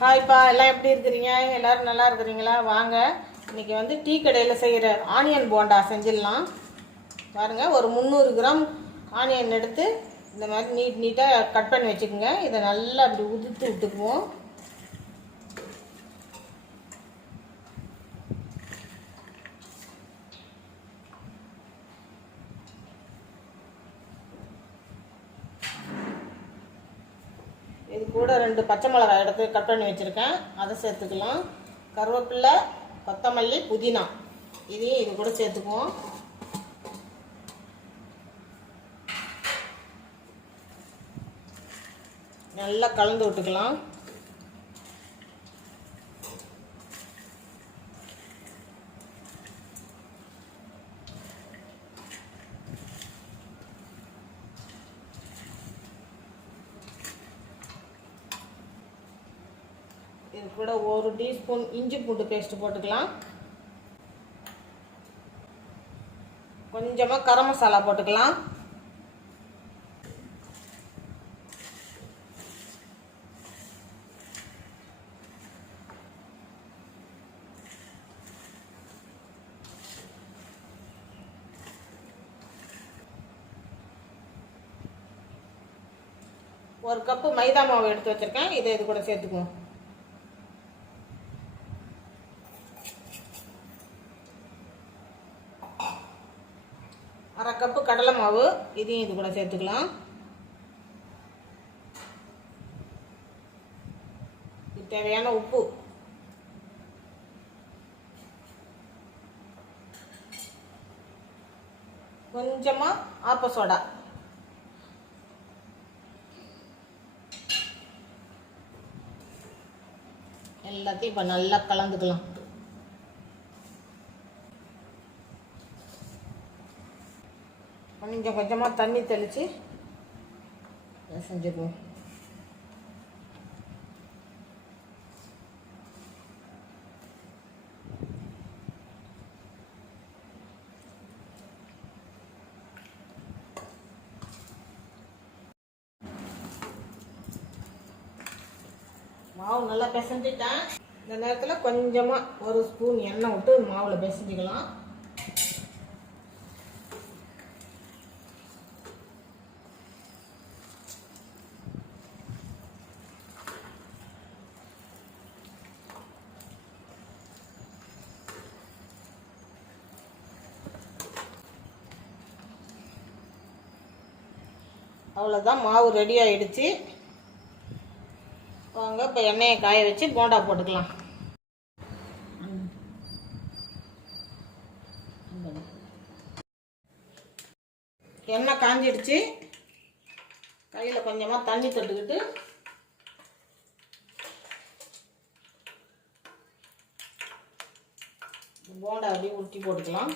ஹாய்ப்பா, எல்லாம் எப்படி இருக்கிறீங்க? எல்லோரும் நல்லா இருக்கிறீங்களா? வாங்க, இன்றைக்கி வந்து டீ கடையில் செய்கிற ஆனியன் போண்டா செஞ்சிடலாம். பாருங்கள், ஒரு 300 கிராம் ஆனியன் எடுத்து இந்த மாதிரி நீட்டாக கட் பண்ணி வச்சுக்கோங்க. இதை நல்லா அப்படி உதுத்து விட்டுக்குவோம். இது கூட 2 பச்சை மிளகாய் எடுத்து கட் பண்ணி வச்சுருக்கேன், அதை சேர்த்துக்கலாம். கருவேப்பிலை, கொத்தமல்லி, புதினா இதையும் இது கூட சேர்த்துக்குவோம். நல்லா கலந்து விட்டுக்கலாம். இது கூட 1 டீஸ்பூன் இஞ்சி பூண்டு பேஸ்ட் போட்டுக்கலாம். கொஞ்சமாக கரம் மசாலா போட்டுக்கலாம். ஒரு கப்பு மைதா மாவு எடுத்து வச்சிருக்கேன், இதை இது கூட சேர்த்துக்குவோம். அரை கப்பு கடலை மாவு, இதையும் இது கூட சேர்த்துக்கலாம். தேவையான உப்பு, கொஞ்சமா ஆப்ப சோடா, எல்லாத்தையும் இப்போ நல்லா கலந்துக்கலாம். கொஞ்சம் கொஞ்சமாக தண்ணி தெளித்து செஞ்சுக்குவோம். மாவு நல்லா பிசைஞ்சிட்டேன். இந்த நேரத்தில் கொஞ்சமாக 1 ஸ்பூன் எண்ணெய் விட்டு மாவில் பிசைஞ்சிக்கலாம். அவ்வளோதான், மாவு ரெடி ஆகிடுச்சு. வாங்க, இப்போ எண்ணெயை காய வச்சு போண்டா போட்டுக்கலாம். எண்ணெய் காஞ்சிடுச்சு. கையில் கொஞ்சமாக தண்ணி தொட்டுக்கிட்டு போண்டா அப்படியே உருட்டி போட்டுக்கலாம்.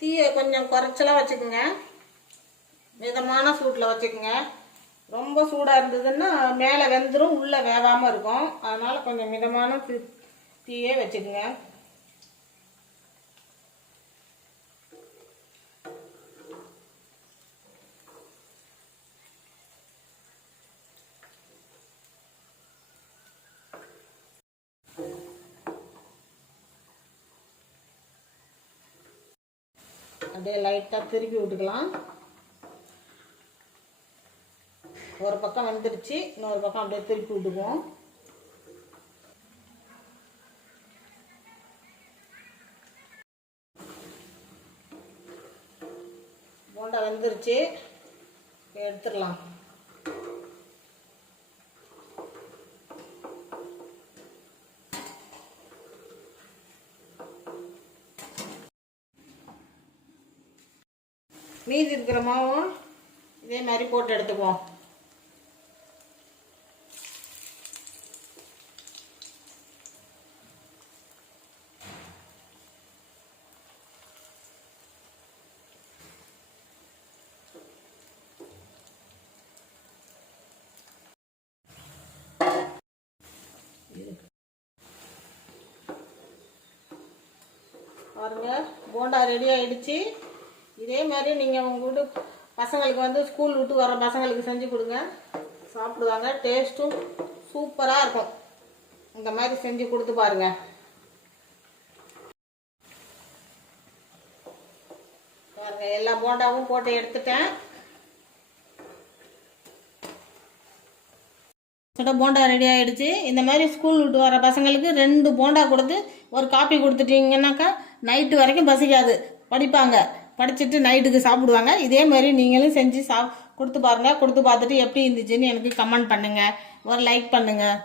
தீயை கொஞ்சம் குறைச்சலாக வச்சுக்கோங்க, மிதமான சூட்டில் வச்சுக்கோங்க. ரொம்ப சூடாக இருந்ததுன்னா மேலே வெந்துடும், உள்ளே வேகாமல் இருக்கும். அதனால் கொஞ்சம் மிதமான தீயே வச்சுக்கோங்க. அப்படியே லைட்டாக திருப்பி விட்டுக்கலாம். ஒரு பக்கம் வந்துடுச்சு, இன்னொரு பக்கம் அப்படியே திருப்பி விட்டுக்குவோம். போண்டா வெந்துருச்சு, எடுத்துடலாம். மீதி இருக்கிற மாவும் இதே மாதிரி போட்டு எடுத்துக்குவோம். பாருங்கள் போண்டா ரெடி ஆகிடுச்சு. இதே மாதிரி நீங்கள் உங்கள் வீட்டு பசங்களுக்கு வந்து ஸ்கூல் விட்டு வர பசங்களுக்கு செஞ்சு கொடுங்க, சாப்பிடுவாங்க. டேஸ்ட்டும் சூப்பராக இருக்கும். இந்த மாதிரி செஞ்சு கொடுத்து பாருங்கள். பாருங்கள் எல்லா போண்டாவும் போட்டு எடுத்துட்டேன். போண்டா ரெடி ஆகிடுச்சு. இந்த மாதிரி ஸ்கூல் விட்டு வர பசங்களுக்கு 2 போண்டா கொடுத்து ஒரு காப்பி கொடுத்துட்டீங்கன்னாக்கா நைட்டு வரைக்கும் பசிக்காது, படிப்பாங்க. படிச்சுட்டு நைட்டுக்கு சாப்பிடுவாங்க. இதே மாதிரி நீங்களும் செஞ்சு கொடுத்து பாருங்கள். கொடுத்து பார்த்துட்டு எப்படி இருந்துச்சுன்னு எனக்கு கமெண்ட் பண்ணுங்கள், ஒரு லைக் பண்ணுங்கள்.